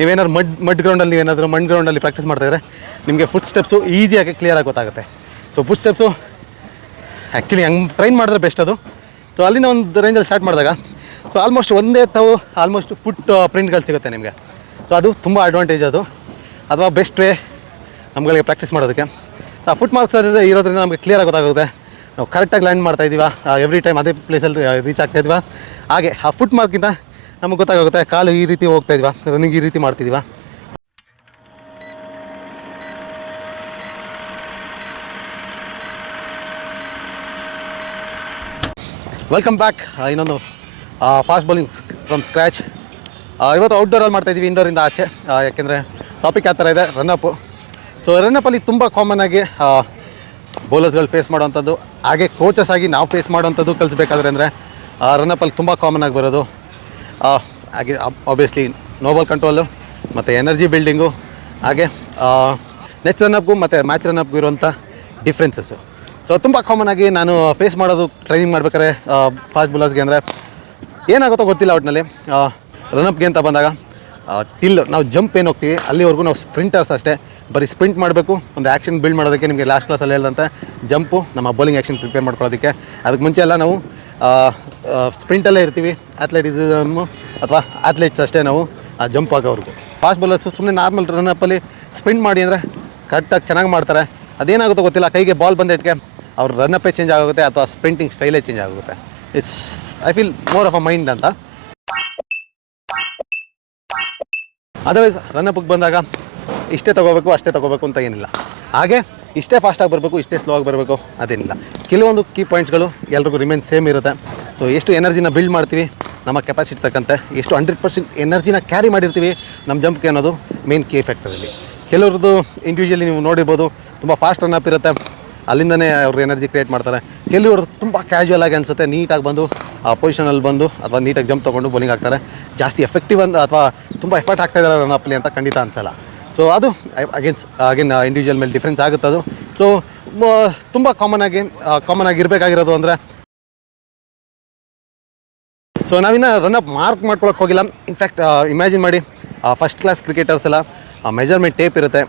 ನೀವೇನಾದ್ರು ಮಡ್ ಗ್ರೌಂಡಲ್ಲಿ ಏನಾದರೂ ಮಣ್ಣು ಗ್ರೌಂಡಲ್ಲಿ ಪ್ರಾಕ್ಟೀಸ್ ಮಾಡ್ತಾಯಿದ್ರೆ ನಿಮಗೆ ಫುಟ್ ಸ್ಟೆಪ್ಸು ಈಸಿಯಾಗಿ ಕ್ಲಿಯರಾಗಿ ಗೊತ್ತಾಗುತ್ತೆ. ಸೊ ಫುಟ್ ಸ್ಟೆಪ್ಸು ಆ್ಯಕ್ಚುಲಿ ಹಂಗೆ ಟ್ರೈನ್ ಮಾಡಿದ್ರೆ ಬೆಸ್ಟ್ ಅದು. ಸೊ ಅಲ್ಲಿಂದ ಒಂದು ರೇಂಜಲ್ಲಿ ಸ್ಟಾರ್ಟ್ ಮಾಡಿದಾಗ ಸೊ ಆಲ್ಮೋಸ್ಟ್ ಒಂದೇ ತಾವು ಆಲ್ಮೋಸ್ಟ್ ಫುಟ್ ಪ್ರಿಂಟ್ಗಳು ಸಿಗುತ್ತೆ ನಿಮಗೆ. ಸೊ ಅದು ತುಂಬ ಅಡ್ವಾಂಟೇಜ್ ಅದು, ಅಥವಾ ಬೆಸ್ಟ್ ವೇ ನಮ್ಗಳಿಗೆ ಪ್ರಾಕ್ಟೀಸ್ ಮಾಡೋದಕ್ಕೆ. ಸೊ ಆ ಫುಟ್ ಮಾರ್ಕ್ಸ್ ಇರೋದ್ರಿಂದ ನಮಗೆ ಕ್ಲಿಯರಾಗಿ ಗೊತ್ತಾಗುತ್ತೆ ನಾವು ಕರೆಕ್ಟಾಗಿ ಲ್ಯಾಂಡ್ ಮಾಡ್ತಾಯಿದ್ದೀವ, ಎವ್ರಿ ಟೈಮ್ ಅದೇ ಪ್ಲೇಸಲ್ಲಿ ರೀಚ್ ಆಗ್ತಾಯಿದ್ವಾ. ಹಾಗೆ ಆ ಫುಟ್ ಮಾರ್ಕಿಂದ ನಮಗೆ ಗೊತ್ತಾಗುತ್ತೆ ಕಾಲು ಈ ರೀತಿ ಹೋಗ್ತಾಯಿದ್ವಾ, ರನ್ನಿಂಗ್ ಈ ರೀತಿ ಮಾಡ್ತಿದ್ದೀವ. Welcome back. ಇನ್ನೊಂದು ಫಾಸ್ಟ್ ಬೌಲಿಂಗ್ ಫ್ರಮ್ ಸ್ಕ್ರ್ಯಾಚ್. ಇವತ್ತು ಔಟ್ಡೋರಲ್ಲಿ ಮಾಡ್ತಾಯಿದ್ದೀವಿ, ಇಂಡೋರಿಂದ ಆಚೆ. ಯಾಕೆಂದರೆ ಟಾಪಿಕ್ ಯಾವ ಥರ ಇದೆ, ರನ್ನಪ್ಪು. ಸೊ ರನ್ನಪ್ಪಲ್ಲಿ ತುಂಬ ಕಾಮನ್ ಆಗಿ ಬೌಲರ್ಸ್ಗಳು ಫೇಸ್ ಮಾಡೋವಂಥದ್ದು, ಹಾಗೆ ಕೋಚಸ್ ಆಗಿ ನಾವು ಫೇಸ್ ಮಾಡೋವಂಥದ್ದು ಕಲಿಸ್ಬೇಕಾದ್ರೆ ಅಂದರೆ ರನ್ನಪ್ಪಲ್ಲಿ ತುಂಬ ಕಾಮನ್ ಆಗಿ ಬರೋದು ಹಾಗೆ ಆಬ್ವಿಯಸ್ಲಿ ನೋಬಲ್ ಕಂಟ್ರೋಲು ಮತ್ತು ಎನರ್ಜಿ ಬಿಲ್ಡಿಂಗು, ಹಾಗೆ ನೆಕ್ಸ್ಟ್ ರನ್ನಪ್ಗೂ ಮತ್ತು ಮ್ಯಾಚ್ ರನ್ನಪ್ಗೂ ಇರುವಂಥ ಡಿಫ್ರೆನ್ಸಸ್ಸು. ಸೊ ತುಂಬ ಕಾಮನ್ ಆಗಿ ನಾನು ಫೇಸ್ ಮಾಡೋದು ಟ್ರೈನಿಂಗ್ ಮಾಡ್ಬೇಕಾದ್ರೆ ಫಾಸ್ಟ್ ಬೌಲರ್ಸ್ಗೆ ಅಂದರೆ ಏನಾಗುತ್ತೋ ಗೊತ್ತಿಲ್ಲ. ಒಟ್ಟಿನಲ್ಲಿ ರನ್ನಪ್ಗೆ ಅಂತ ಬಂದಾಗ ಟಿಲ್ ನಾವು ಜಂಪ್ ಏನು ಹೋಗ್ತೀವಿ ಅಲ್ಲಿವರೆಗೂ ನಾವು ಸ್ಪ್ರಿಂಟರ್ಸ್ ಅಷ್ಟೇ, ಬರೀ ಸ್ಪ್ರಿಂಟ್ ಮಾಡಬೇಕು. ಒಂದು ಆ್ಯಕ್ಷನ್ ಬಿಲ್ಡ್ ಮಾಡೋದಕ್ಕೆ ನಿಮಗೆ ಲಾಸ್ಟ್ ಕ್ಲಾಸಲ್ಲಿ ಹೇಳ್ದಂತೆ ಜಂಪು ನಮ್ಮ ಬೌಲಿಂಗ್ ಆ್ಯಕ್ಷನ್ ಪ್ರಿಪೇರ್ ಮಾಡ್ಕೊಳ್ಳೋದಕ್ಕೆ. ಅದಕ್ಕೆ ಮುಂಚೆ ಎಲ್ಲ ನಾವು ಸ್ಪ್ರಿಂಟಲ್ಲೇ ಇರ್ತೀವಿ, ಅಥ್ಲೆಟಿಸಮು ಅಥವಾ ಅಥ್ಲೆಟ್ಸ್ ಅಷ್ಟೇ ನಾವು ಜಂಪ್ ಆಗೋವ್ರಿಗೂ. ಫಾಸ್ಟ್ ಬೌಲರ್ಸು ಸುಮ್ಮನೆ ನಾರ್ಮಲ್ ರನ್ನಪ್ಪಲ್ಲಿ ಸ್ಪ್ರಿಂಟ್ ಮಾಡಿ ಅಂದರೆ ಕರೆಕ್ಟಾಗಿ ಚೆನ್ನಾಗಿ ಮಾಡ್ತಾರೆ. ಅದೇನಾಗುತ್ತೋ ಗೊತ್ತಿಲ್ಲ, ಕೈಗೆ ಬಾಲ್ ಬಂದಿದ್ದಕ್ಕೆ ಅವ್ರ ರನ್ನಪ್ಪೇ ಚೇಂಜ್ ಆಗುತ್ತೆ ಅಥವಾ ಸ್ಪ್ರಿಂಟಿಂಗ್ ಸ್ಟೈಲೇ ಚೇಂಜ್ ಆಗುತ್ತೆ. It's I feel more of a mind ಅಂತ. ಅದರ್ವೈಸ್ ರನ್ನಪ್ಪಿಗೆ ಬಂದಾಗ ಇಷ್ಟೇ ತೊಗೋಬೇಕು ಅಷ್ಟೇ ತೊಗೋಬೇಕು ಅಂತ ಏನಿಲ್ಲ, ಹಾಗೆ ಇಷ್ಟೇ ಫಾಸ್ಟಾಗಿ ಬರಬೇಕು ಇಷ್ಟೇ ಸ್ಲೋ ಆಗಿ ಬರಬೇಕು ಅದೇನಿಲ್ಲ. ಕೆಲವೊಂದು ಕೀ ಪಾಯಿಂಟ್ಸ್ಗಳು ಎಲ್ರಿಗೂ ರಿಮೇನ್ ಸೇಮ್ ಇರುತ್ತೆ. ಸೊ ಎಷ್ಟು ಎನರ್ಜಿನ ಬಿಲ್ಡ್ ಮಾಡ್ತೀವಿ ನಮ್ಮ ಕೆಪಾಸಿಟಿ ತಕ್ಕಂತೆ, ಎಷ್ಟು 100% ಎನರ್ಜಿನ ಕ್ಯಾರಿ ಮಾಡಿರ್ತೀವಿ ನಮ್ಮ ಜಂಪ್ಗೆ ಅನ್ನೋದು ಮೇನ್ ಕೀ ಫ್ಯಾಕ್ಟರಲ್ಲಿ. ಕೆಲವ್ರದ್ದು ಇಂಡಿವಿಜುವಲಿ ನೀವು ನೋಡಿರ್ಬೋದು, ತುಂಬ ಫಾಸ್ಟ್ ರನ್ನಪ್ ಇರುತ್ತೆ, ಅಲ್ಲಿಂದನೇ ಅವ್ರು ಎನರ್ಜಿ ಕ್ರಿಯೇಟ್ ಮಾಡ್ತಾರೆ. ಕೆಲವರು ತುಂಬ ಕ್ಯಾಶುವಲ್ ಆಗಿ ಅನಿಸುತ್ತೆ, ನೀಟಾಗಿ ಬಂದು ಆ ಪೊಸಿಷನಲ್ಲಿ ಬಂದು ಅಥವಾ ನೀಟಾಗಿ ಜಂಪ್ ತೊಗೊಂಡು ಬೌಲಿಂಗ್ ಆಗ್ತಾರೆ. ಜಾಸ್ತಿ ಎಫೆಕ್ಟಿವ್ ಅಂತ ಅಥವಾ ತುಂಬ ಎಫರ್ಟ್ ಆಗ್ತಾಯಿದ್ದಾರೆ ರನ್ನಪ್ಪಲ್ಲಿ ಅಂತ ಖಂಡಿತ ಅನಿಸಲ್ಲ. ಸೊ ಅದು ಅಗೇನ್ ಇಂಡಿವಿಜುವಲ್ ಮೇಲೆ ಡಿಫ್ರೆನ್ಸ್ ಆಗುತ್ತೆ ಅದು. ಸೊ ತುಂಬ ಕಾಮನ್ ಆಗಿ ಇರಬೇಕಾಗಿರೋದು ಅಂದರೆ, ಸೊ ನಾವಿನ್ನು ರನ್ನಪ್ ಮಾರ್ಕ್ ಮಾಡ್ಕೊಳಕ್ಕೆ ಹೋಗಿಲ್ಲ. ಇನ್ಫ್ಯಾಕ್ಟ್ ಇಮ್ಯಾಜಿನ್ ಮಾಡಿ ಫಸ್ಟ್ ಕ್ಲಾಸ್ ಕ್ರಿಕೆಟರ್ಸ್ ಎಲ್ಲ ಮೆಜರ್ಮೆಂಟ್ ಟೇಪ್ ಇರುತ್ತೆ,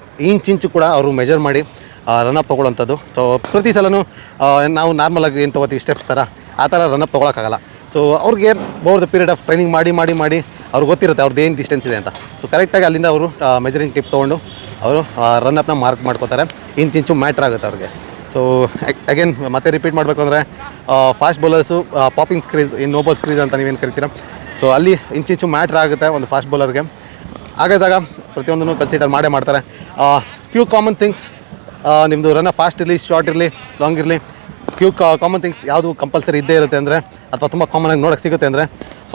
ಇಂಚು ಕೂಡ ಅವರು ಮೆಜರ್ ಮಾಡಿ ರನ್ನಪ್ ತೊಗೊಳ್ಳೋಂಥದ್ದು. ಸೊ ಪ್ರತಿ ಸಲವೂ ನಾವು ನಾರ್ಮಲಾಗಿ ಏನು ತೊಗೋತೀವಿ ಸ್ಟೆಪ್ಸ್ ಥರ, ಆ ಥರ ರನ್ನಪ್ ತೊಗೊಳಕ್ಕಾಗಲ್ಲ. ಸೊ ಅವ್ರಿಗೆ over the period of training ಮಾಡಿ ಅವ್ರಿಗೆ ಗೊತ್ತಿರುತ್ತೆ ಅವ್ರದ್ದು ಏನು ಡಿಸ್ಟೆನ್ಸ್ ಇದೆ ಅಂತ. ಸೊ ಕರೆಕ್ಟಾಗಿ ಅಲ್ಲಿಂದ ಅವರು ಮೆಜರಿಂಗ್ ಟಿಪ್ ತೊಗೊಂಡು ಅವರು ರನ್ನಪ್ನ ಮಾರ್ಕ್ ಮಾಡ್ಕೋತಾರೆ. ಇಂಚು ಮ್ಯಾಟ್ರ್ ಆಗುತ್ತೆ ಅವ್ರಿಗೆ. ಸೊ ಅಗೇನ್ ಮತ್ತೆ ರಿಪೀಟ್ ಮಾಡಬೇಕು ಅಂದರೆ ಫಾಸ್ಟ್ ಬೌಲರ್ಸು ಪಾಪಿಂಗ್ ಸ್ಕ್ರೀಸ್, ಈ ನೋಬಲ್ ಸ್ಕ್ರೀಸ್ ಅಂತ ನೀವೇನು ಕರಿತೀರ, ಸೊ ಅಲ್ಲಿ ಇಂಚು ಮ್ಯಾಟ್ರ್ ಆಗುತ್ತೆ ಒಂದು ಫಾಸ್ಟ್ ಬೌಲರ್ಗೆ. ಹಾಗಾದಾಗ ಪ್ರತಿಯೊಂದನ್ನು ಕನ್ಸಿಡರ್ ಮಾಡ್ತಾರೆ. ಫ್ಯೂ ಕಾಮನ್ ಥಿಂಗ್ಸ್, ನಿಮ್ಮದು ರನ್ನ ಫಾಸ್ಟ್ ಇರಲಿ ಶಾರ್ಟ್ ಇರಲಿ ಲಾಂಗ್ ಇರಲಿ, ಫ್ಯೂ ಕಾಮನ್ ಥಿಂಗ್ಸ್ ಯಾವುದು ಕಂಪಲ್ಸರಿ ಇದ್ದೇ ಇರುತ್ತೆ ಅಂದರೆ, ಅಥವಾ ತುಂಬ ಕಾಮನಾಗಿ ನೋಡೋಕ್ಕೆ ಸಿಗುತ್ತೆ ಅಂದರೆ,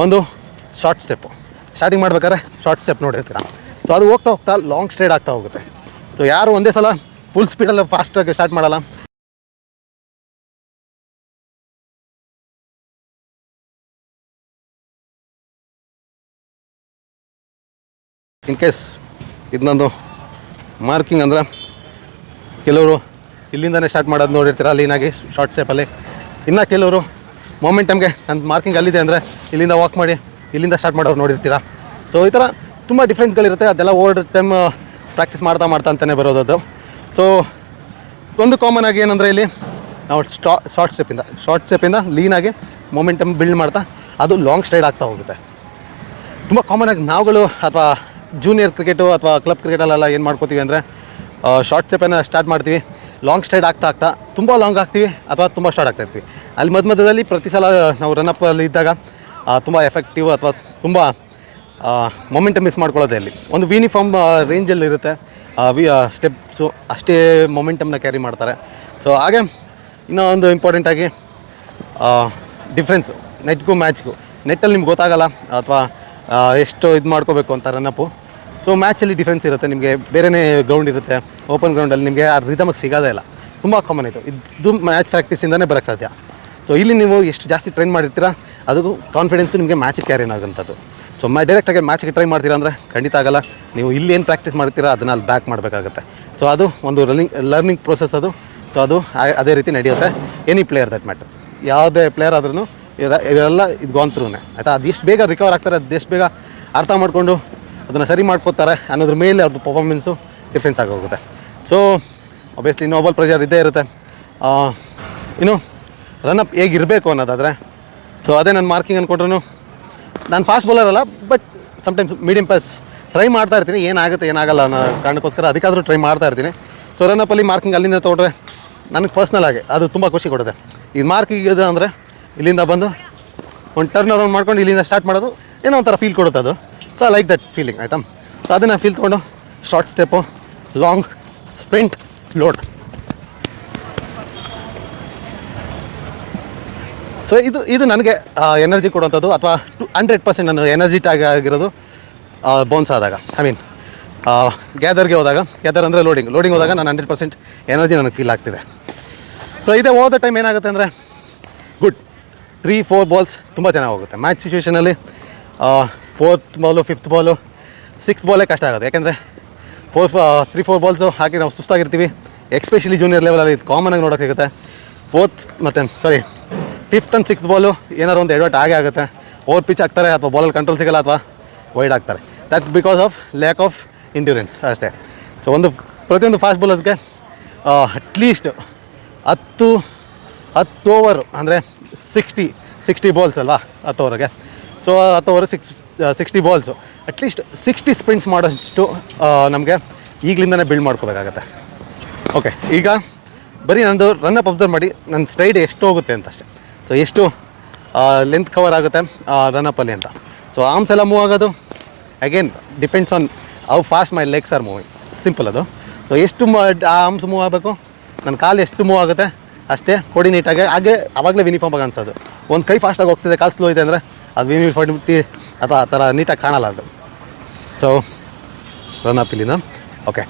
ಒಂದು ಶಾರ್ಟ್ ಸ್ಟೆಪ್ಪು. ಸ್ಟಾರ್ಟಿಂಗ್ ಮಾಡ್ಬೇಕಾದ್ರೆ ಶಾರ್ಟ್ ಸ್ಟೆಪ್ ನೋಡಿರ್ತೀರ. ಸೊ ಅದು ಹೋಗ್ತಾ ಲಾಂಗ್ ಸ್ಟ್ರೈಡ್ ಆಗ್ತಾ ಹೋಗುತ್ತೆ. ಸೊ ಯಾರು ಒಂದೇ ಸಲ ಫುಲ್ ಸ್ಪೀಡಲ್ಲಿ ಫಾಸ್ಟಾಗಿ ಸ್ಟಾರ್ಟ್ ಮಾಡಲ್ಲ. ಇನ್ ಕೇಸ್ ಇದನ್ನೊಂದು ಮಾರ್ಕಿಂಗ್ ಅಂದರೆ, ಕೆಲವರು ಇಲ್ಲಿಂದನೇ ಸ್ಟಾರ್ಟ್ ಮಾಡೋದು ನೋಡಿರ್ತೀರ ಲೀನಾಗಿ ಶಾರ್ಟ್ ಸ್ಟೆಪ್ಪಲ್ಲಿ. ಇನ್ನು ಕೆಲವರು ಮೊಮೆಂಟಮ್ಗೆ ನನ್ನ ಮಾರ್ಕಿಂಗ್ ಅಲ್ಲಿದೆ ಅಂದರೆ ಇಲ್ಲಿಂದ ವಾಕ್ ಮಾಡಿ ಇಲ್ಲಿಂದ ಸ್ಟಾರ್ಟ್ ಮಾಡೋರು ನೋಡಿರ್ತೀರ. ಸೊ ಈ ಥರ ತುಂಬ ಡಿಫ್ರೆನ್ಸ್ಗಳಿರುತ್ತೆ. ಅದೆಲ್ಲ ಓವರ್ ಟೈಮ್ ಪ್ರಾಕ್ಟೀಸ್ ಮಾಡ್ತಾ ಅಂತಲೇ ಬರೋದದು. ಸೊ ಒಂದು ಕಾಮನ್ ಆಗಿ ಏನಂದರೆ ಇಲ್ಲಿ ನಾವು ಶಾರ್ಟ್ ಸ್ಟೆಪ್ಪಿಂದ ಲೀನಾಗಿ ಮೊಮೆಂಟಮ್ ಬಿಲ್ಡ್ ಮಾಡ್ತಾ ಅದು ಲಾಂಗ್ ಸ್ಟ್ರೈಡ್ ಆಗ್ತಾ ಹೋಗುತ್ತೆ. ತುಂಬ ಕಾಮನ್ ಆಗಿ ನಾವುಗಳು ಅಥವಾ ಜೂನಿಯರ್ ಕ್ರಿಕೆಟು ಅಥವಾ ಕ್ಲಬ್ ಕ್ರಿಕೆಟಲ್ಲೆಲ್ಲ ಏನು ಮಾಡ್ಕೋತೀವಿ ಅಂದರೆ, ಶಾರ್ಟ್ ಸ್ಟೆಪ್ಪನ್ನು ಸ್ಟಾರ್ಟ್ ಮಾಡ್ತೀವಿ, ಲಾಂಗ್ ಸ್ಟ್ರೈಡ್ ಆಗ್ತಾ ತುಂಬ ಲಾಂಗ್ ಆಗ್ತೀವಿ ಅಥವಾ ತುಂಬ ಶಾರ್ಟ್ ಆಗ್ತಾಯಿರ್ತೀವಿ. ಅಲ್ಲಿ ಮಧ್ಯದಲ್ಲಿ ಪ್ರತಿ ಸಲ ನಾವು ರನ್ನಪ್ಪಲ್ಲಿ ಇದ್ದಾಗ ತುಂಬ ಎಫೆಕ್ಟಿವ್ ಅಥವಾ ತುಂಬ ಮೊಮೆಂಟಮ್ ಮಿಸ್ ಮಾಡ್ಕೊಳ್ಳೋದೇ ಅಲ್ಲಿ. ಒಂದು ಯೂನಿಫಾರ್ಮ್ ರೇಂಜಲ್ಲಿ ಇರುತ್ತೆ ಸ್ಟೆಪ್ಸು, ಅಷ್ಟೇ ಮೊಮೆಂಟಮ್ನ ಕ್ಯಾರಿ ಮಾಡ್ತಾರೆ. ಸೊ ಹಾಗೆ ಇನ್ನೂ ಒಂದು ಇಂಪಾರ್ಟೆಂಟಾಗಿ ಡಿಫ್ರೆನ್ಸು ನೆಟ್ಗೂ ಮ್ಯಾಚ್ಗೂ. ನೆಟ್ಟಲ್ಲಿ ನಿಮ್ಗೆ ಗೊತ್ತಾಗಲ್ಲ ಅಥವಾ ಎಷ್ಟು ಇದು ಮಾಡ್ಕೋಬೇಕು ಅಂತ ರನ್ನಪ್ಪು. ಸೊ ಮ್ಯಾಚಲ್ಲಿ ಡಿಫ್ರೆನ್ಸ್ ಇರುತ್ತೆ, ನಿಮಗೆ ಬೇರೆಯೇ ಗ್ರೌಂಡ್ ಇರುತ್ತೆ. ಓಪನ್ ಗ್ರೌಂಡಲ್ಲಿ ನಿಮಗೆ ಆ ರಿದಮಿಗೆ ಸಿಗೋದೇ ಇಲ್ಲ, ತುಂಬ ಕಾಮನ್ ಆಯಿತು. ಇದು ಮ್ಯಾಚ್ ಪ್ರಾಕ್ಟೀಸಿಂದನೇ ಬರೋಕ್ಕೆ ಸಾಧ್ಯ. ಸೊ ಇಲ್ಲಿ ನೀವು ಎಷ್ಟು ಜಾಸ್ತಿ ಟ್ರೈನ್ ಮಾಡಿರ್ತೀರ ಅದು ಕಾನ್ಫಿಡೆನ್ಸು ನಿಮಗೆ ಮ್ಯಾಚಿಗೆ ಕ್ಯಾರಿನ್ ಆಗೋಂಥದ್ದು. ಸೊ ಡೈರೆಕ್ಟಾಗಿ ಮ್ಯಾಚಿಗೆ ಟ್ರೈ ಮಾಡ್ತೀರಾ ಅಂದರೆ ಖಂಡಿತ ಆಗೋಲ್ಲ. ನೀವು ಇಲ್ಲಿ ಏನು ಪ್ರಾಕ್ಟೀಸ್ ಮಾಡ್ತೀರಾ ಅದನ್ನು ಅಲ್ಲಿ ಬ್ಯಾಕ್ ಮಾಡಬೇಕಾಗುತ್ತೆ. ಸೊ ಅದು ಒಂದು ಲರ್ನಿಂಗ್ ಪ್ರೋಸೆಸ್ ಅದು. ಸೊ ಅದು ಅದೇ ರೀತಿ ನಡೆಯುತ್ತೆ. ಎನಿ ಪ್ಲೇಯರ್ ದಟ್ ಮ್ಯಾಟರ್, ಯಾವುದೇ ಪ್ಲೇಯರ್ ಆದ್ರೂ ಇವೆಲ್ಲ ಇದು ಗಾನ್ ಥ್ರೂನೇ ಆಯಿತಾ. ಅದು ಎಷ್ಟು ಬೇಗ ರಿಕವರ್ ಆಗ್ತಾರೆ, ಅದು ಎಷ್ಟು ಬೇಗ ಅರ್ಥ ಮಾಡಿಕೊಂಡು ಅದನ್ನು ಸರಿ ಮಾಡ್ಕೋತಾರೆ ಅನ್ನೋದ್ರ ಮೇಲೆ ಅವ್ರದ್ದು ಪರ್ಫಾರ್ಮೆನ್ಸು ಡಿಫ್ರೆನ್ಸ್ ಆಗೋಗುತ್ತೆ. ಸೊ ಆಬ್ವಿಯಸ್ಲಿ ನೋಬಲ್ ಪ್ರೆಷರ್ ಇದ್ದೇ ಇರುತ್ತೆ. ಇನ್ನು ರನ್ನಪ್ ಹೇಗಿರಬೇಕು ಅನ್ನೋದಾದರೆ, ಸೊ ಅದೇ ನನ್ನ ಮಾರ್ಕಿಂಗ್ ಅಂದ್ಕೊಂಡ್ರು ನಾನು ಫಾಸ್ಟ್ ಬೌಲರ್ ಅಲ್ಲ, but sometimes medium pass try ಮಾಡ್ತಾ ಇರ್ತೀನಿ. ಏನಾಗುತ್ತೆ ಏನಾಗಲ್ಲ ಅನ್ನೋ ಕಾರಣಕ್ಕೋಸ್ಕರ ಅದಕ್ಕಾದರೂ ಟ್ರೈ ಮಾಡ್ತಾ ಇರ್ತೀನಿ. ಸೊ ರನ್ನಪ್ಪಲ್ಲಿ ಮಾರ್ಕಿಂಗ್ ಅಲ್ಲಿಂದ ತೊಗೊಂಡ್ರೆ ನನಗೆ ಪರ್ಸ್ನಲ್ ಆಗಿ ಅದು ತುಂಬ ಖುಷಿ ಕೊಡುತ್ತೆ. ಇದು ಮಾರ್ಕಿಂಗ್ ಇದೆ ಅಂದರೆ ಇಲ್ಲಿಂದ ಬಂದು ಒಂದು ಟರ್ನ್ ಅರೌಂಡ್ ಮಾಡ್ಕೊಂಡು ಇಲ್ಲಿಂದ ಸ್ಟಾರ್ಟ್ ಮಾಡೋದು ಏನೋ ಒಂಥರ ಫೀಲ್ ಕೊಡುತ್ತೆ ಅದು. So I like that feeling, ಆಯಿತಾ. ಸೊ ಅದನ್ನು ಫೀಲ್ ತೊಗೊಂಡು short step, long sprint, load. So ಇದು ನನಗೆ ಎನರ್ಜಿ ಕೊಡುವಂಥದ್ದು, ಅಥವಾ 100% ನಾನು ಎನರ್ಜಿಟಾಗಿ ಆಗಿರೋದು ಬೌನ್ಸ್ ಆದಾಗ. ಐ ಮೀನ್ ಗ್ಯಾದರ್ಗೆ ಹೋದಾಗ, ಗ್ಯಾದರ್ ಅಂದರೆ ಲೋಡಿಂಗ್ ಹೋದಾಗ ನಾನು 100% ಎನರ್ಜಿ ನನಗೆ ಫೀಲ್ ಆಗ್ತಿದೆ. ಸೊ ಇದೇ ಹೋದ ಟೈಮ್ ಏನಾಗುತ್ತೆ ಅಂದರೆ ಗುಡ್ 3-4 ಬಾಲ್ಸ್ ತುಂಬ ಚೆನ್ನಾಗಿ ಹೋಗುತ್ತೆ. ಮ್ಯಾಚ್ ಸಿಚುವೇಷನಲ್ಲಿ 4th ball 5th ball 6th ಬಾಲೇ ಕಷ್ಟ ಆಗುತ್ತೆ. ಯಾಕೆಂದರೆ 3-4 ಬಾಲ್ಸು ಹಾಕಿ ನಾವು ಸುಸ್ತಾಗಿರ್ತೀವಿ. ಎಕ್ಸ್ಪೆಷಲಿ ಜೂನಿಯರ್ ಲೆವೆಲಲ್ಲಿ ಇದು ಕಾಮನಾಗಿ ನೋಡೋಕೆ ಸಿಗುತ್ತೆ. 5th and 6th ಬಾಲು ಏನಾರು ಒಂದು ಎಡವಟ್ ಆಗೇ ಆಗುತ್ತೆ. ಓವರ್ ಪಿಚ್ ಆಗ್ತಾರೆ, ಅಥವಾ ಬಾಲಲ್ಲಿ ಕಂಟ್ರೋಲ್ ಸಿಗೋಲ್ಲ, ಅಥವಾ ವೈಡ್ ಆಗ್ತಾರೆ. That's because of lack of endurance ಅಷ್ಟೇ. ಸೊ ಪ್ರತಿಯೊಂದು ಫಾಸ್ಟ್ ಬೌಲರ್ಸ್ಗೆ ಅಟ್ಲೀಸ್ಟ್ 10 ಓವರ್ ಅಂದರೆ 60 ಬಾಲ್ಸ್ ಅಲ್ವಾ, 10 ಓವರ್ಗೆ. ಸೊ 10 ಓವರ್ 60 ಬಾಲ್ಸು, ಅಟ್ಲೀಸ್ಟ್ 60 ಸ್ಪ್ರಿಂಟ್ಸ್ ಮಾಡೋಷ್ಟು ನಮಗೆ ಈಗಲಿಂದನೇ ಬಿಲ್ಡ್ ಮಾಡ್ಕೋಬೇಕಾಗತ್ತೆ. ಓಕೆ, ಈಗ ಬರೀ ನಂದು ರನ್ನಪ್ ಅಬ್ಸರ್ವ್ ಮಾಡಿ ನನ್ನ ಸ್ಟ್ರೈಡ್ ಎಷ್ಟು ಹೋಗುತ್ತೆ ಅಂತ ಅಷ್ಟೇ. ಸೊ ಎಷ್ಟು ಲೆಂತ್ ಕವರ್ ಆಗುತ್ತೆ ರನ್ನಪ್ಪಲ್ಲಿ ಅಂತ. ಸೊ ಆರ್ಮ್ಸ್ ಎಲ್ಲ ಮೂವ್ ಆಗೋದು again depends on how fast my legs are moving, simple ಅದು. ಸೊ ಎಷ್ಟು ಆರ್ಮ್ಸ್ ಮೂವ್ ಆಗಬೇಕು, ನನ್ನ ಕಾಲು ಎಷ್ಟು ಮೂವ್ ಆಗುತ್ತೆ ಅಷ್ಟೇ ಕೋರ್ಡಿನೇಟಾಗಿ, ಹಾಗೆ ಆವಾಗಲೇ ಯೂನಿಫಾರ್ಮ್ ಆಗಿ ಅನ್ಸೋದು. ಒಂದು ಕೈ ಫಾಸ್ಟಾಗಿ ಹೋಗ್ತಿದೆ, ಕಾಲು ಸ್ಲೋ ಇದೆ ಅಂದರೆ ಅದು ಯೂನಿಫಾರ್ಮಿಟಿ ಅಥವಾ ಆ ಥರ ನೀಟಾಗಿ ಕಾಣಲ್ಲ ಅದು. ಸೊ ರನ್ನಪ್ ಇಲ್ಲಿಂದ ಓಕೆ,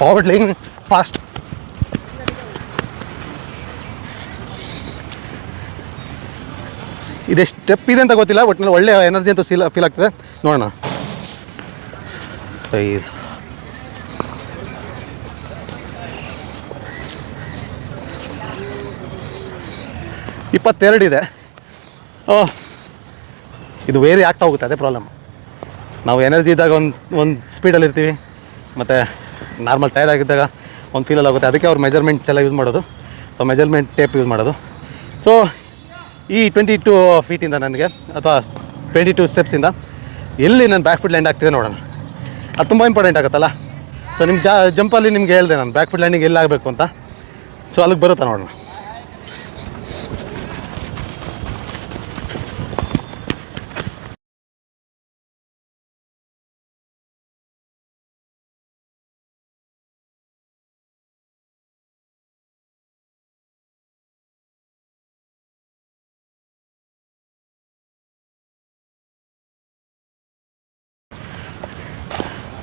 ಫಾರ್ವರ್ಡ್ ಲೆಗ್ ಫಾಸ್ಟ್. ಇದೆಷ್ಟು ಸ್ಟೆಪ್ ಇದೆ ಅಂತ ಗೊತ್ತಿಲ್ಲ, ಒಟ್ಟಿನಲ್ಲಿ ಒಳ್ಳೆ ಎನರ್ಜಿ ಅಂತ ಫೀಲ್ ಆಗ್ತದೆ. ನೋಡೋಣ. 22 ಇದೆ. ಇದು ವೇರಿ ಆಗ್ತಾ ಹೋಗುತ್ತೆ, ಅದೇ ಪ್ರಾಬ್ಲಮ್. ನಾವು ಎನರ್ಜಿ ಇದ್ದಾಗ ಒಂದು ಸ್ಪೀಡಲ್ಲಿ ಇರ್ತೀವಿ, ಮತ್ತು ನಾರ್ಮಲ್ ಟೈರ್ ಆಗಿದ್ದಾಗ ಒಂದು ಫೀಲಲ್ಲಿ ಆಗುತ್ತೆ. ಅದಕ್ಕೆ ಅವ್ರು ಮೆಜರ್ಮೆಂಟ್ಸ್ ಎಲ್ಲ ಯೂಸ್ ಮಾಡೋದು. ಸೊ ಮೆಜರ್ಮೆಂಟ್ ಟೇಪ್ ಯೂಸ್ ಮಾಡೋದು. ಸೊ ಈ 22 ಫೀಟಿಂದ ನನಗೆ, ಅಥವಾ 22 ಸ್ಟೆಪ್ಸಿಂದ ಎಲ್ಲಿ ನನ್ನ ಬ್ಯಾಕ್ ಫುಟ್ ಲ್ಯಾಂಡ್ ಆಗ್ತಿದೆ ನೋಡೋಣ. ಅದು ತುಂಬ ಇಂಪಾರ್ಟೆಂಟ್ ಆಗುತ್ತಲ್ಲ. ಸೊ ನಿಮ್ಮ ಜಂಪಲ್ಲಿ ನಿಮ್ಗೆ ಹೇಳಿದೆ ನಾನು ಬ್ಯಾಕ್ ಫುಟ್ ಲ್ಯಾಂಡಿಂಗ್ ಎಲ್ಲಿ ಆಗಬೇಕು ಅಂತ. ಸೊ ಅಲ್ಲಿಗೆ ಬರುತ್ತಾ ನೋಡೋಣ.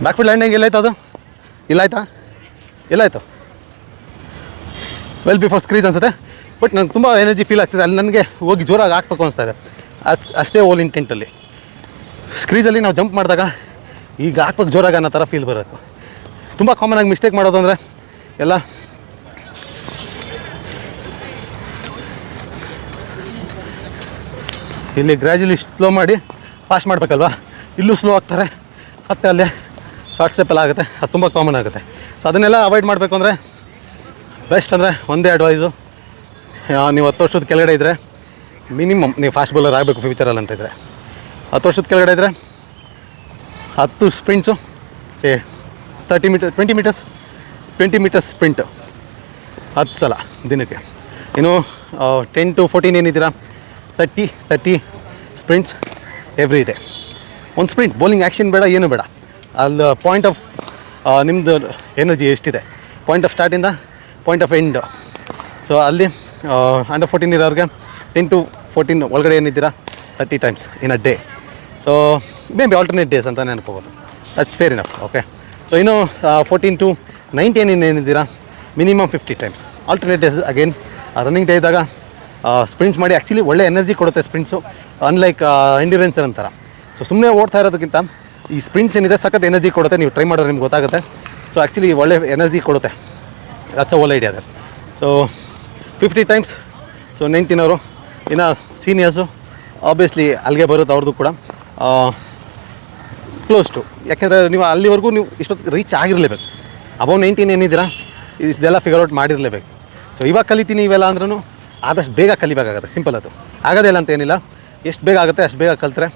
ಬ್ಯಾಕ್ ಫುಟ್ ಲ್ಯಾಂಡಿಂಗ್ ಎಲ್ಲಾಯ್ತು? ಅದು ಎಲ್ಲಾಯ್ತು ವೆಲ್ ಬಿಫೋರ್ ಸ್ಕ್ರೀಸ್ ಅನ್ಸುತ್ತೆ. ಬಟ್ ನನಗೆ ತುಂಬ ಎನರ್ಜಿ ಫೀಲ್ ಆಗ್ತಿದೆ. ಅಲ್ಲಿ ನನಗೆ ಹೋಗಿ ಜೋರಾಗಿ ಹಾಕ್ಬೇಕು ಅನಿಸ್ತಾ ಇದೆ. ಅಷ್ಟೇ ಓಲ್ ಇಂಟೆಂಟಲ್ಲಿ. ಸ್ಕ್ರೀಸಲ್ಲಿ ನಾವು ಜಂಪ್ ಮಾಡಿದಾಗ ಈಗ ಹಾಕ್ಬೇಕು ಜೋರಾಗಿ ಅನ್ನೋ ಥರ ಫೀಲ್ ಬರಬೇಕು. ತುಂಬ ಕಾಮನಾಗಿ ಮಿಸ್ಟೇಕ್ ಮಾಡೋದು ಅಂದರೆ ಎಲ್ಲ ಇಲ್ಲಿ ಗ್ರ್ಯಾಜುಲಿ ಸ್ಲೋ ಮಾಡಿ ಫಾಸ್ಟ್ ಮಾಡಬೇಕಲ್ವಾ, ಇಲ್ಲೂ ಸ್ಲೋ ಆಗ್ತಾರೆ, ಮತ್ತು ಅಲ್ಲೇ ಶಾರ್ಟ್ ಸ್ಟೆಪ್ ಎಲ್ಲ ಆಗುತ್ತೆ. ಅದು ತುಂಬ ಕಾಮನ್ ಆಗುತ್ತೆ. ಸೊ ಅದನ್ನೆಲ್ಲ ಅವಾಯ್ಡ್ ಮಾಡಬೇಕು ಅಂದರೆ ಬೆಸ್ಟ್ ಅಂದರೆ ಒಂದೇ ಅಡ್ವೈಸು, ನೀವು 10 ವರ್ಷದ ಕೆಳಗಡೆ ಇದ್ದರೆ ಮಿನಿಮಮ್ ನೀವು ಫಾಸ್ಟ್ ಬೌಲರ್ ಆಗಬೇಕು ಫ್ಯೂಚರಲ್ಲಿ ಅಂತ ಇದ್ದರೆ, 10 ವರ್ಷದ ಕೆಳಗಡೆ ಇದ್ದರೆ 10 ಸ್ಪ್ರಿಂಟ್ಸು, 20 ಮೀಟರ್ಸ್ ಸ್ಪ್ರಿಂಟು 10 ಸಲ ದಿನಕ್ಕೆ. ಇನ್ನು 10 to 14 ಏನಿದ್ದೀರಾ 30 ಸ್ಪ್ರಿಂಟ್ಸ್ ಎವ್ರಿ ಡೇ. ಒಂದು ಸ್ಪ್ರಿಂಟ್ ಬೌಲಿಂಗ್ ಆ್ಯಕ್ಷನ್ ಬೇಡ, ಏನು ಬೇಡ. ಅಲ್ಲಿ ಪಾಯಿಂಟ್ ಆಫ್ ನಿಮ್ಮದು ಎನರ್ಜಿ ಎಷ್ಟಿದೆ, ಪಾಯಿಂಟ್ ಆಫ್ ಸ್ಟಾರ್ಟಿಂದ ಪಾಯಿಂಟ್ ಆಫ್ ಎಂಡ್. ಸೊ ಅಲ್ಲಿ ಅಂಡರ್ 14 ಇರೋರಿಗೆ 10 to 14 ಒಳಗಡೆ ಏನಿದ್ದೀರಾ 30 times in a day. So may be alternate days ಅಂತ ನೆನಪೋಗೋದು. That's fair enough. Okay. So ಇನ್ನು 14 to 19 ಏನಿದ್ದೀರಾ minimum 50 times. Alternate days again running day ಇದ್ದಾಗ ಸ್ಪ್ರಿಂಟ್ಸ್ ಮಾಡಿ. ಆ್ಯಕ್ಚುಲಿ ಒಳ್ಳೆ ಎನರ್ಜಿ ಕೊಡುತ್ತೆ ಸ್ಪ್ರಿಂಟ್ಸು, ಅನ್ಲೈಕ್ ಎಂಡ್ಯೂರೆನ್ಸ್ ಅಂತಾರ. ಸೊ ಸುಮ್ಮನೆ ಓಡ್ತಾ ಇರೋದಕ್ಕಿಂತ ಈ ಸ್ಪ್ರಿಂಟ್ಸ್ ಏನಿದೆ ಸಖತ್ ಎನರ್ಜಿ ಕೊಡುತ್ತೆ. ನೀವು ಟ್ರೈ ಮಾಡಿದ್ರೆ ನಿಮ್ಗೆ ಗೊತ್ತಾಗುತ್ತೆ. ಸೊ ಆ್ಯಕ್ಚುಲಿ ಒಳ್ಳೆ ಎನರ್ಜಿ ಕೊಡುತ್ತೆ. ದಟ್ಸ್ ಅ ಒಳ್ಳೆ ಐಡಿಯಾ ಅದೇ. So 50 times. ಸೊ 19 ಅವರು. ಇನ್ನು ಸೀನಿಯರ್ಸು ಆಬ್ವಿಯಸ್ಲಿ ಅಲ್ಲಿಗೆ ಬರುತ್ತೆ ಅವ್ರದ್ದು ಕೂಡ. ಕ್ಲೋಸ್ ಟು, ಯಾಕೆಂದರೆ ನೀವು ಅಲ್ಲಿವರೆಗೂ ನೀವು ಇಷ್ಟೊತ್ತು ರೀಚ್ ಆಗಿರಲೇಬೇಕು. ಅಬೌವ್ 19 ಏನಿದ್ದೀರಾ ಇದೆಲ್ಲ ಫಿಗರ್ ಔಟ್ ಮಾಡಿರಲೇಬೇಕು. ಸೊ ಇವಾಗ ಕಲಿತೀನಿ ಇವೆಲ್ಲ ಅಂದ್ರೂ ಆದಷ್ಟು ಬೇಗ ಕಲಿಬೇಕಾಗುತ್ತೆ, ಸಿಂಪಲ್ ಅದು. ಆಗೋದಿಲ್ಲ ಅಂತ ಏನಿಲ್ಲ, ಎಷ್ಟು ಬೇಗ ಆಗುತ್ತೆ ಅಷ್ಟು ಬೇಗ ಕಲಿತ್ರೆ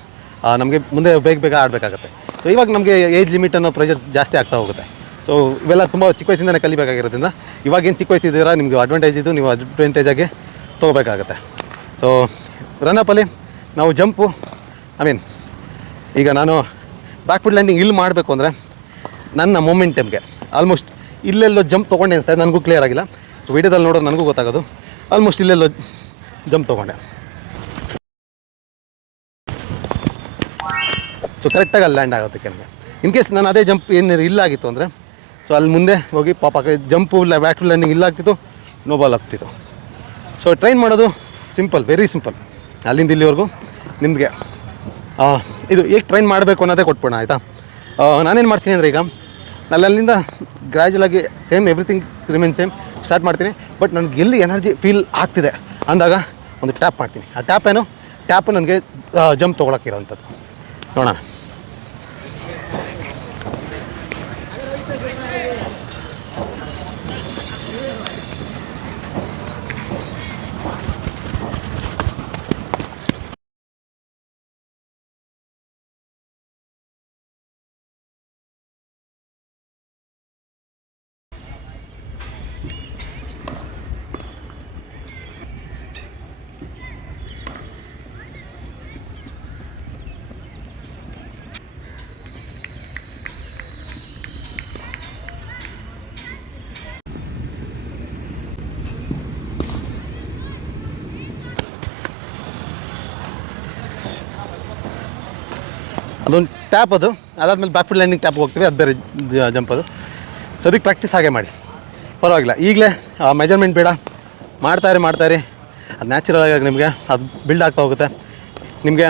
ನಮಗೆ ಮುಂದೆ ಬೇಗ ಆಡಬೇಕಾಗುತ್ತೆ. ಸೊ ಇವಾಗ ನಮಗೆ ಏಜ್ ಲಿಮಿಟ್ ಅನ್ನೋ ಪ್ರೆಷರ್ ಜಾಸ್ತಿ ಆಗ್ತಾ ಹೋಗುತ್ತೆ. ಸೊ ಇವೆಲ್ಲ ತುಂಬ ಚಿಕ್ಕ ವಯಸ್ಸಿಂದಲೇ ಕಲಿಬೇಕಾಗಿರೋದ್ರಿಂದ ಇವಾಗೇನು ಚಿಕ್ಕ ವಯಸ್ಸಿದ್ದೀರಾ ನಿಮಗೆ ಅಡ್ವಾಂಟೇಜ್ ಇದು, ನೀವು ಅಡ್ವಾಂಟೇಜಾಗಿ ತೊಗೋಬೇಕಾಗುತ್ತೆ. ಸೊ ರನ್ನಪ್ಪಲ್ಲಿ ನಾವು ಜಂಪು ಈಗ ನಾನು ಬ್ಯಾಕ್ಫುಟ್ ಲ್ಯಾಂಡಿಂಗ್ ಇಲ್ಲಿ ಮಾಡಬೇಕು ಅಂದರೆ ನನ್ನ ಮೊಮೆಂಟಮ್ಗೆ ಆಲ್ಮೋಸ್ಟ್ ಇಲ್ಲೆಲ್ಲೋ ಜಂಪ್ ತೊಗೊಂಡೆ ಅನಿಸ್ತಾ ನನಗೂ ಕ್ಲಿಯರ್ ಆಗಿಲ್ಲ. ಸೊ ವೀಡಿಯೋದಲ್ಲಿ ನೋಡೋದು ನನಗೂ ಗೊತ್ತಾಗೋದು ಆಲ್ಮೋಸ್ಟ್ ಇಲ್ಲೆಲ್ಲೋ ಜಂಪ್ ತೊಗೊಂಡೆ. ಸೊ ಕರೆಕ್ಟಾಗಿ ಅಲ್ಲಿ ಲ್ಯಾಂಡ್ ಆಗುತ್ತೆ ಕೆಲವು. ಇನ್ ಕೇಸ್ ನಾನು ಅದೇ ಜಂಪ್ ಏನು ಇಲ್ಲಾಗಿತ್ತು ಅಂದರೆ ಸೊ ಅಲ್ಲಿ ಮುಂದೆ ಹೋಗಿ ಜಂಪು ಇಲ್ಲ ಬ್ಯಾಕ್ಫುಟ್ ಲ್ಯಾಂಡಿಂಗ್ ಇಲ್ಲಾಗ್ತಿತ್ತು, ನೋ ಬಾಲ್ ಆಗ್ತಿತ್ತು. ಸೊ ಟ್ರೈನ್ ಮಾಡೋದು ಸಿಂಪಲ್, ವೆರಿ ಸಿಂಪಲ್. ಅಲ್ಲಿಂದ ಇಲ್ಲಿವರೆಗೂ ನಿಮಗೆ ಇದು ಹೇಗೆ ಟ್ರೈನ್ ಮಾಡಬೇಕು ಅನ್ನೋದೇ ಕೊಟ್ಬಿಡೋಣ, ಆಯಿತಾ? ನಾನೇನು ಮಾಡ್ತೀನಿ ಅಂದರೆ ಈಗ ನಾನು ಅಲ್ಲಿಂದ ಗ್ರ್ಯಾಜುಲಾಗಿ same everything remain same start ಮಾಡ್ತೀನಿ. ಬಟ್ ನನಗೆ ಎಲ್ಲಿ ಎನರ್ಜಿ ಫೀಲ್ ಆಗ್ತಿದೆ ಅಂದಾಗ ಒಂದು ಟ್ಯಾಪ್ ಮಾಡ್ತೀನಿ. ಆ ಟ್ಯಾಪು ನನಗೆ ಜಂಪ್ ತೊಗೊಳಕ್ಕಿರೋವಂಥದ್ದು. ನೋಡೋಣ. ಅದೊಂದು ಟ್ಯಾಪ್, ಅದಾದಮೇಲೆ ಬ್ಯಾಕ್ಫುಟ್ ಲ್ಯಾಂಡಿಂಗ್ ಟ್ಯಾಪ್ ಹೋಗ್ತೀವಿ, ಅದು ಬೇರೆ ಜಂಪ್ ಅದು. ಸೊ ಅದಕ್ಕೆ ಪ್ರಾಕ್ಟೀಸ್ ಹಾಗೆ ಮಾಡಿ, ಪರವಾಗಿಲ್ಲ. ಈಗಲೇ ಮೆಜರ್ಮೆಂಟ್ ಬೇಡ, ಮಾಡ್ತಾಯಿರಿ. ಅದು ನ್ಯಾಚುರಲ್ ಆಗಿ ನಿಮಗೆ ಅದು ಬಿಲ್ಡ್ ಆಗ್ತಾ ಹೋಗುತ್ತೆ. ನಿಮಗೆ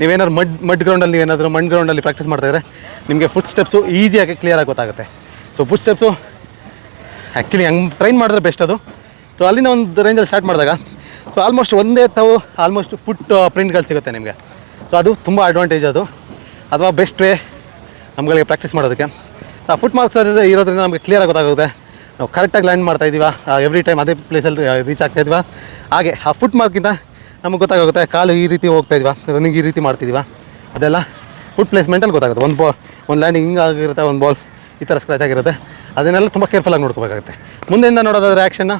ನೀವೇನಾದ್ರು ಮಡ್ ಗ್ರೌಂಡಲ್ಲಿ ಮಣ್ಣು ಗ್ರೌಂಡಲ್ಲಿ ಪ್ರಾಕ್ಟೀಸ್ ಮಾಡ್ತಾಯಿದ್ರೆ ನಿಮಗೆ ಫುಟ್ ಸ್ಟೆಪ್ಸು ಈಸಿಯಾಗಿ ಕ್ಲಿಯರಾಗಿ ಗೊತ್ತಾಗುತ್ತೆ. ಸೊ ಫುಟ್ ಸ್ಟೆಪ್ಸು ಆ್ಯಕ್ಚುಲಿ ಹಂಗೆ ಟ್ರೈನ್ ಮಾಡಿದ್ರೆ ಬೆಸ್ಟ್ ಅದು. ಸೊ ಅಲ್ಲಿಂದ ಒಂದು ರೇಂಜಲ್ಲಿ ಸ್ಟಾರ್ಟ್ ಮಾಡಿದಾಗ ಸೊ ಆಲ್ಮೋಸ್ಟ್ ಒಂದೇ ಆಲ್ಮೋಸ್ಟ್ ಫುಟ್ ಪ್ರಿಂಟ್ಗಳು ಸಿಗುತ್ತೆ ನಿಮಗೆ. ಸೊ ಅದು ತುಂಬ ಅಡ್ವಾಂಟೇಜ್ ಅದು, ಅಥವಾ ಬೆಸ್ಟ್ ವೇ ನಮ್ಗಳಿಗೆ ಪ್ರಾಕ್ಟೀಸ್ ಮಾಡೋದಕ್ಕೆ. ಸೊ ಆ ಫುಟ್ ಮಾರ್ಕ್ಸ್ ಇರೋದ್ರಿಂದ ನಮಗೆ ಕ್ಲಿಯರಾಗಿ ಗೊತ್ತಾಗುತ್ತೆ ನಾವು ಕರೆಕ್ಟಾಗಿ ಲ್ಯಾಂಡ್ ಮಾಡ್ತಾಯಿದ್ದೀವ, ಎವ್ರಿ ಟೈಮ್ ಅದೇ ಪ್ಲೇಸಲ್ಲಿ ರೀಚ್ ಆಗ್ತಾಯಿದ್ವ. ಹಾಗೆ ಆ ಫುಟ್ ಮಾರ್ಕಿಂದ ನಮಗೆ ಗೊತ್ತಾಗುತ್ತೆ ಕಾಲು ಈ ರೀತಿ ಹೋಗ್ತಾಯಿದ್ವ, ರನ್ನಿಂಗ್ ಈ ರೀತಿ ಮಾಡ್ತಿದ್ವ, ಅದೆಲ್ಲ ಫುಟ್ ಪ್ಲೇಸ್ಮೆಂಟಲ್ಲಿ ಗೊತ್ತಾಗುತ್ತೆ. ಒಂದು ಲ್ಯಾಂಡಿಂಗ್ ಹಿಂಗೆ ಆಗಿರುತ್ತೆ, ಒಂದು ಬಾಲ್ ಈ ಥರ ಸ್ಕ್ರ್ಯಾಚ್ ಆಗಿರುತ್ತೆ. ಅದನ್ನೆಲ್ಲ ತುಂಬ ಕೇರ್ಫುಲ್ಲಾಗಿ ನೋಡ್ಕೋಬೇಕಾಗುತ್ತೆ. ಮುಂದೆಯಿಂದ ನೋಡೋದಾದ್ರೆ ಆ್ಯಕ್ಷನ್ನ.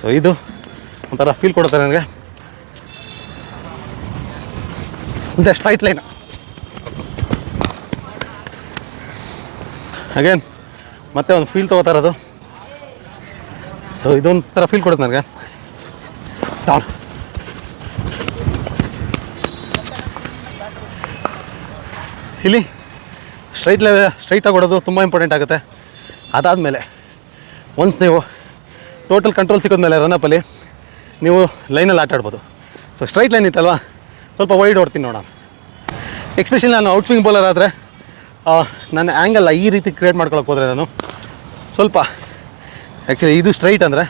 ಸೊ ಇದು ಒಂಥರ ಫೀಲ್ ಕೊಡುತ್ತೆ ನನಗೆ. ಮುಂದೆ ಸ್ಟ್ರೈಟ್ ಲೈನ್ ಅಗೇನ್ ಮತ್ತೆ ಒಂದು ಫೀಲ್ ತೊಗೋತಾರದು. ಸೊ ಇದೊಂಥರ ಫೀಲ್ ಕೊಡುತ್ತೆ ನನಗೆ. ಡೌನ್ ಇಲ್ಲಿ ಸ್ಟ್ರೈಟಾಗಿ ಹೊಡೋದು ತುಂಬ ಇಂಪಾರ್ಟೆಂಟ್ ಆಗುತ್ತೆ. ಅದಾದಮೇಲೆ ಒನ್ಸ್ ನೀವು ಟೋಟಲ್ ಕಂಟ್ರೋಲ್ ಸಿಕ್ಕಿದ್ಮೇಲೆ ರನ್ನಪ್ಪಲ್ಲಿ ನೀವು ಲೈನಲ್ಲಿ ಆಟ ಆಡ್ಬೋದು. ಸೊ ಸ್ಟ್ರೈಟ್ ಲೈನ್ ಇತ್ತಲ್ವ, ಸ್ವಲ್ಪ ವೈಡ್ ಹೊಡ್ತೀನಿ ನೋಡೋಣ. ಎಕ್ಸ್ಪೆಷಲಿ ನಾನು ಔಟ್ ಸ್ವಿಂಗ್ ಬೌಲರ್ ಆದರೆ ನನ್ನ ಆ್ಯಂಗಲ್ ಈ ರೀತಿ ಕ್ರಿಯೇಟ್ ಮಾಡ್ಕೊಳಕ್ಕೆ ಹೋದರೆ ನಾನು ಸ್ವಲ್ಪ ಆ್ಯಕ್ಚುಲಿ ಇದು ಸ್ಟ್ರೈಟ್ ಅಂದರೆ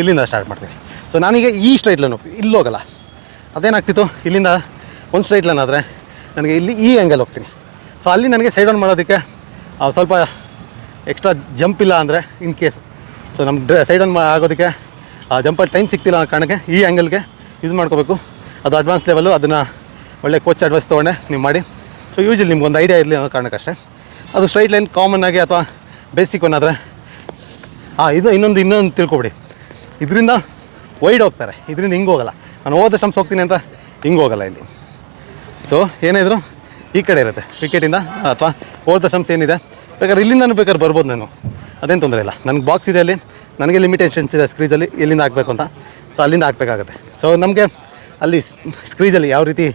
ಇಲ್ಲಿಂದ ಸ್ಟಾರ್ಟ್ ಮಾಡ್ತೀನಿ. ಸೊ ನಾನೀಗ ಈ ಸ್ಟ್ರೈಟ್ ಲೈನ್ ಹೋಗ್ತೀನಿ, ಇಲ್ಲಿ ಹೋಗಲ್ಲ. ಅದೇನಾಗ್ತಿತ್ತು, ಇಲ್ಲಿಂದ ಒಂದು ಸ್ಟ್ರೈಟ್ ಲೈನ್ ಆದರೆ ನನಗೆ ಇಲ್ಲಿ ಈ ಆ್ಯಂಗಲ್ ಹೋಗ್ತೀನಿ. ಸೊ ಅಲ್ಲಿ ನನಗೆ ಸೈಡ್ ಆನ್ ಮಾಡೋದಕ್ಕೆ ಸ್ವಲ್ಪ ಎಕ್ಸ್ಟ್ರಾ ಜಂಪ್ ಇಲ್ಲ ಅಂದರೆ ಇನ್ ಕೇಸ್ ಸೊ ನಮ್ಗೆ ಸೈಡ್ ಆನ್ ಆಗೋದಕ್ಕೆ ಜಂಪಲ್ಲಿ ಟೈಮ್ ಸಿಗ್ತಿಲ್ಲ ಅನ್ನೋ ಕಾರಣಕ್ಕೆ ಈ ಆ್ಯಂಗಲ್ಗೆ ಯೂಸ್ ಮಾಡ್ಕೋಬೇಕು. ಅದು ಅಡ್ವಾನ್ಸ್ ಲೆವೆಲು, ಅದನ್ನು ಒಳ್ಳೆ ಕೋಚ್ ಅಡ್ವೈಸ್ ತೊಗೊಂಡೆ ನೀವು ಮಾಡಿ. ಸೊ ಯೂಶಲಿ ನಿಮ್ಗೊಂದು ಐಡಿಯಾ ಇರಲಿ ಅನ್ನೋ ಕಾರಣಕ್ಕಷ್ಟೇ. ಅದು ಸ್ಟ್ರೈಟ್ ಲೈನ್ ಕಾಮನ್ ಆಗಿ ಅಥವಾ ಬೇಸಿಕ್ ಒನ್ ಆದರೆ ಇದು ಇನ್ನೊಂದು ತಿಳ್ಕೊಬಿಡಿ, ಇದರಿಂದ ವೈಡ್ ಹೋಗ್ತಾರೆ, ಇದರಿಂದ ಹಿಂಗೆ ಹೋಗಲ್ಲ. ನಾನು ಹೋದ ಶಮ್ಸ್ ಹೋಗ್ತೀನಿ ಅಂತ ಹಿಂಗೆ ಹೋಗಲ್ಲ ಇಲ್ಲಿ. ಸೊ ಏನಿದ್ರು ಈ ಕಡೆ ಇರುತ್ತೆ ವಿಕೆಟಿಂದ, ಅಥವಾ ಹೋದ ಶಮ್ಸ್ ಏನಿದೆ ಬೇಕಾದ್ರೆ ಇಲ್ಲಿಂದನೂ ಬೇಕಾದ್ರೆ ಬರ್ಬೋದು ನಾನು, ಅದೇನು ತೊಂದರೆ ಇಲ್ಲ. ನನಗೆ ಬಾಕ್ಸ್ ಇದೆ, ಅಲ್ಲಿ ನನಗೆ ಲಿಮಿಟೇಷನ್ಸ್ ಇದೆ ಸ್ಕ್ರೀಜಲ್ಲಿ ಎಲ್ಲಿಂದ ಹಾಕಬೇಕು ಅಂತ. ಸೊ ಅಲ್ಲಿಂದ ಹಾಕಬೇಕಾಗುತ್ತೆ. ಸೊ ನಮಗೆ ಅಲ್ಲಿ ಸ್ಕ್ರೀಜಲ್ಲಿ ಯಾವ ರೀತಿ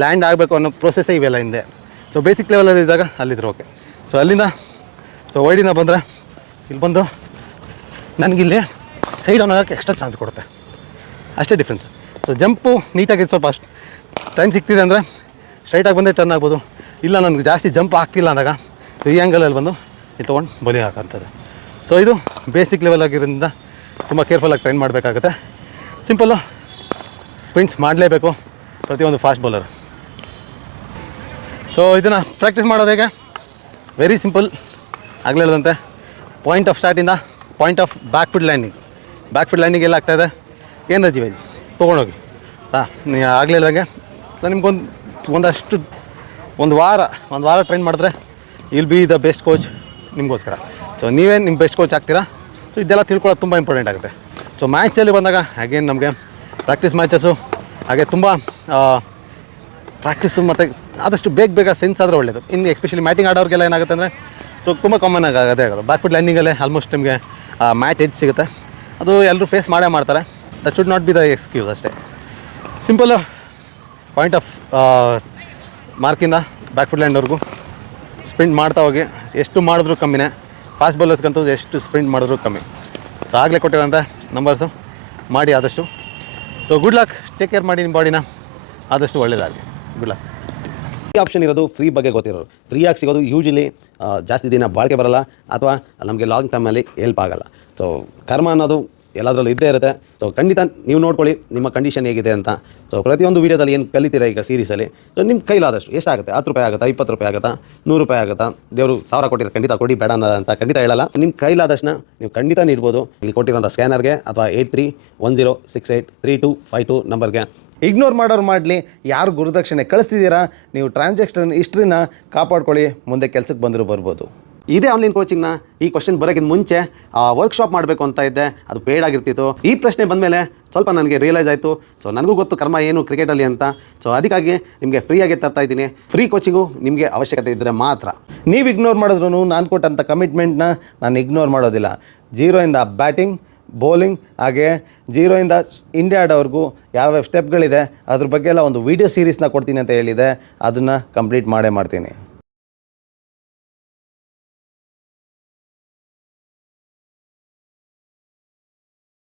ಲ್ಯಾಂಡ್ ಆಗಬೇಕು ಅನ್ನೋ ಪ್ರೊಸೆಸ್ಸೇ ಇವೆಲ್ಲ ಹಿಂದೆ. ಸೊ ಬೇಸಿಕ್ ಲೆವೆಲಲ್ಲಿ ಇದ್ದಾಗ ಅಲ್ಲಿದ್ರು ಓಕೆ. ಸೊ ಅಲ್ಲಿಂದ ವೈಡಿನ ಬಂದರೆ ಇಲ್ಲಿ ಬಂದು ನನಗಿಲ್ಲಿ ಸೈಡ್ ಆನ್ ಆಗೋಕ್ಕೆ ಎಕ್ಸ್ಟ್ರಾ ಚಾನ್ಸ್ ಕೊಡುತ್ತೆ, ಅಷ್ಟೇ ಡಿಫ್ರೆನ್ಸ್. ಸೊ ಜಂಪು ನೀಟಾಗಿ ಸ್ವಲ್ಪ ಅಷ್ಟು ಟೈಮ್ ಸಿಗ್ತಿದೆ ಅಂದರೆ ಸ್ಟ್ರೈಟಾಗಿ ಬಂದೇ ಟರ್ನ್ ಆಗ್ಬೋದು. ಇಲ್ಲ ನನಗೆ ಜಾಸ್ತಿ ಜಂಪ್ ಆಗ್ತಿಲ್ಲ ಅಂದಾಗ ಸೊ ಈ ಆ್ಯಂಗಲಲ್ಲಿ ಬಂದು ಇದು ತೊಗೊಂಡು ಬಲಿ ಹಾಕೋಂಥದ್ದು. ಸೊ ಇದು ಬೇಸಿಕ್ ಲೆವೆಲ್ ಆಗಿರೋದ್ರಿಂದ ತುಂಬ ಕೇರ್ಫುಲ್ಲಾಗಿ ಟ್ರೈನ್ ಮಾಡಬೇಕಾಗುತ್ತೆ. ಸಿಂಪಲ್ಲು ಸ್ಪಿನ್ಸ್ ಮಾಡಲೇಬೇಕು ಪ್ರತಿಯೊಂದು ಫಾಸ್ಟ್ ಬೌಲರ್. ಸೊ ಇದನ್ನು ಪ್ರಾಕ್ಟೀಸ್ ಮಾಡೋದು ಹೇಗೆ? Very simple. ಆಗಲೇ ಹೇಳಿದಂತೆ ಪಾಯಿಂಟ್ ಆಫ್ ಸ್ಟಾರ್ಟಿಂದ point of back foot landing ಎಲ್ಲ ಆಗ್ತಾಯಿದೆ. ಎನರ್ಜಿ ವೈಸ್ ತೊಗೊಂಡೋಗಿ ನೀವು ಆಗಲೇ ಹೇಳ್ದಂಗೆ. ಸೊ ನಿಮ್ಗೊಂದಷ್ಟು ಒಂದು ವಾರ ಟ್ರೈನ್ ಮಾಡಿದ್ರೆ will be the best coach ನಿಮಗೋಸ್ಕರ. ಸೊ ನೀವೇ ನಿಮ್ಮ ಬೆಸ್ಟ್ ಕೋಚ್ ಆಗ್ತೀರಾ. ಸೊ ಇದೆಲ್ಲ ತಿಳ್ಕೊಳ್ಳೋದು ತುಂಬ ಇಂಪಾರ್ಟೆಂಟ್ ಆಗುತ್ತೆ. ಸೊ ಮ್ಯಾಚಲ್ಲಿ ಬಂದಾಗ ಅಗೇನ್ ನಮಗೆ ಪ್ರಾಕ್ಟೀಸ್ ಮ್ಯಾಚಸ್ಸು ಹಾಗೆ ತುಂಬ ಪ್ರಾಕ್ಟೀಸು ಮತ್ತು ಆದಷ್ಟು ಬೇಗ ಸೆನ್ಸ್ ಆದರೆ ಒಳ್ಳೆಯದು. ಇನ್ನು ಎಸ್ಪೆಷಲಿ ಮ್ಯಾಟಿಂಗ್ ಆಡೋರಿಗೆಲ್ಲ ಏನಾಗುತ್ತೆ ಅಂದರೆ ಸೊ ತುಂಬ ಕಾಮನ್ ಅದೇ ಆಗೋದು. ಬ್ಯಾಕ್ ಫುಟ್ ಲ್ಯಾಂಡಿಂಗಲ್ಲೇ ಆಲ್ಮೋಸ್ಟ್ ನಿಮಗೆ ಮ್ಯಾಟ್ ಎಡ್ಜ್ ಸಿಗುತ್ತೆ. ಅದು ಎಲ್ಲರೂ ಫೇಸ್ ಮಾಡ್ತಾರೆ. That should not be the excuse ಅಷ್ಟೇ. ಸಿಂಪಲ್ಲು ಪಾಯಿಂಟ್ ಆಫ್ ಮಾರ್ಕಿಂದ ಬ್ಯಾಕ್ ಫುಟ್ ಲ್ಯಾಂಡ್ವರೆಗೂ ಸ್ಪ್ರಿಂಟ್ ಮಾಡ್ತಾ ಹೋಗಿ. ಎಷ್ಟು ಮಾಡಿದ್ರೂ ಕಮ್ಮಿನೇ. ಫಾಸ್ಟ್ ಬೌಲರ್ಸ್ಗಂತೂ ಎಷ್ಟು ಸ್ಪ್ರಿಂಟ್ ಮಾಡಿದ್ರೂ ಕಮ್ಮಿ. ಸೊ ಆಗಲೇ ಕೊಟ್ಟಿರೋಂಥ ನಂಬರ್ಸು ಮಾಡಿ ಆದಷ್ಟು. So good luck. Take care ಮಾಡಿ ನಿಮ್ಮ ಬಾಡಿನ. ಆದಷ್ಟು ಒಳ್ಳೆಯದಾಗಲಿ. Good luck. ಫ್ರೀ ಆಪ್ಷನ್ ಇರೋದು ಫ್ರೀ ಬಗ್ಗೆ ಗೊತ್ತಿರೋರು. ಫ್ರೀಯಾಗಿ ಸಿಗೋದು ಯೂಶಲಿ ಜಾಸ್ತಿ ದಿನ ಬಾಳಿಕೆ ಬರೋಲ್ಲ ಅಥವಾ ನಮಗೆ ಲಾಂಗ್ ಟೈಮಲ್ಲಿ ಹೆಲ್ಪ್ ಆಗೋಲ್ಲ. ಸೊ ಕರ್ಮ ಅನ್ನೋದು ಎಲ್ಲದರಲ್ಲೂ ಇದ್ದೇ ಇರುತ್ತೆ. ಸೊ ಖಂಡಿತ ನೀವು ನೋಡ್ಕೊಳ್ಳಿ ನಿಮ್ಮ ಕಂಡೀಷನ್ ಹೇಗಿದೆ ಅಂತ. ಸೊ ಪ್ರತಿಯೊಂದು ವೀಡಿಯೋದಲ್ಲಿ ಏನು ಕಲಿತೀರಾ ಈಗ ಸೀರೀಸಲ್ಲಿ, ಸೊ ನಿಮ್ಮ ಕೈಲಾದಷ್ಟು ಎಷ್ಟಾಗುತ್ತೆ, 10 ರೂಪಾಯಿ ಆಗುತ್ತಾ, 20 ರೂಪಾಯಿ ಆಗುತ್ತಾ, 100 ರೂಪಾಯಿ ಆಗುತ್ತಾ, ದೇವರು 1000 ಕೊಟ್ಟಿದ್ರೆ ಖಂಡಿತ ಕೊಡಿ, ಬೇಡ ಅಂತ ಖಂಡಿತ ಹೇಳಲ್ಲ. ನಿಮ್ಮ ಕೈಲಾದಷ್ಟನ್ನ ನೀವು ಖಂಡಿತ ನೀಡ್ಬೋದು. ಇಲ್ಲಿ ಕೊಟ್ಟಿರೋಂಥ ಸ್ಕ್ಯಾನರ್ಗೆ ಅಥವಾ 8310683252 ನಂಬರ್ಗೆ. ಇಗ್ನೋರ್ ಮಾಡೋರು ಮಾಡಲಿ. ಯಾರು ಗುರುದಕ್ಷಿಣೆ ಕಳಿಸ್ತಿದ್ದೀರಾ ನೀವು ಟ್ರಾನ್ಸಾಕ್ಷನ್ ಹಿಸ್ಟ್ರಿನ ಕಾಪಾಡ್ಕೊಳ್ಳಿ. ಮುಂದೆ ಕೆಲಸಕ್ಕೆ ಬಂದರೂ ಬರ್ಬೋದು. ಇದೇ ಆನ್ಲೈನ್ ಕೋಚಿಂಗ್ನ ಈ ಕ್ವಶನ್ ಬರೋಕ್ಕಿಂತ ಮುಂಚೆ ವರ್ಕ್ಶಾಪ್ ಮಾಡಬೇಕು ಅಂತ ಇದ್ದೆ. ಅದು ಪೇಯ್ಡ್ ಆಗಿರ್ತಿತ್ತು. ಈ ಪ್ರಶ್ನೆ ಬಂದಮೇಲೆ ಸ್ವಲ್ಪ ನನಗೆ ರಿಯಲೈಸ್ ಆಯಿತು. ಸೊ ನನಗೂ ಗೊತ್ತು ಕರ್ಮ ಏನು ಕ್ರಿಕೆಟಲ್ಲಿ ಅಂತ. ಸೊ ಅದಕ್ಕಾಗಿ ನಿಮಗೆ ಫ್ರೀಯಾಗಿ ತರ್ತಾ ಇದ್ದೀನಿ. ಫ್ರೀ ಕೋಚಿಂಗು ನಿಮಗೆ ಅವಶ್ಯಕತೆ ಇದ್ದರೆ ಮಾತ್ರ. ನೀವು ಇಗ್ನೋರ್ ಮಾಡಿದ್ರು ನಾನು ಕೊಟ್ಟಂಥ ಕಮಿಟ್ಮೆಂಟ್ನ ನಾನು ಇಗ್ನೋರ್ ಮಾಡೋದಿಲ್ಲ. 0 ಇಂದ ಬ್ಯಾಟಿಂಗ್, ಬೌಲಿಂಗ್ ಹಾಗೆ 0 ಇಂದ ಇಂಡಿಯಾ ಆಡೋವರೆಗೂ ಯಾವ್ಯಾವ ಸ್ಟೆಪ್ಗಳಿದೆ ಅದ್ರ ಬಗ್ಗೆ ಎಲ್ಲ ಒಂದು ವೀಡಿಯೋ ಸೀರೀಸ್ನ ಕೊಡ್ತೀನಿ ಅಂತ ಹೇಳಿದೆ. ಅದನ್ನು ಕಂಪ್ಲೀಟ್ ಮಾಡೇ ಮಾಡ್ತೀನಿ.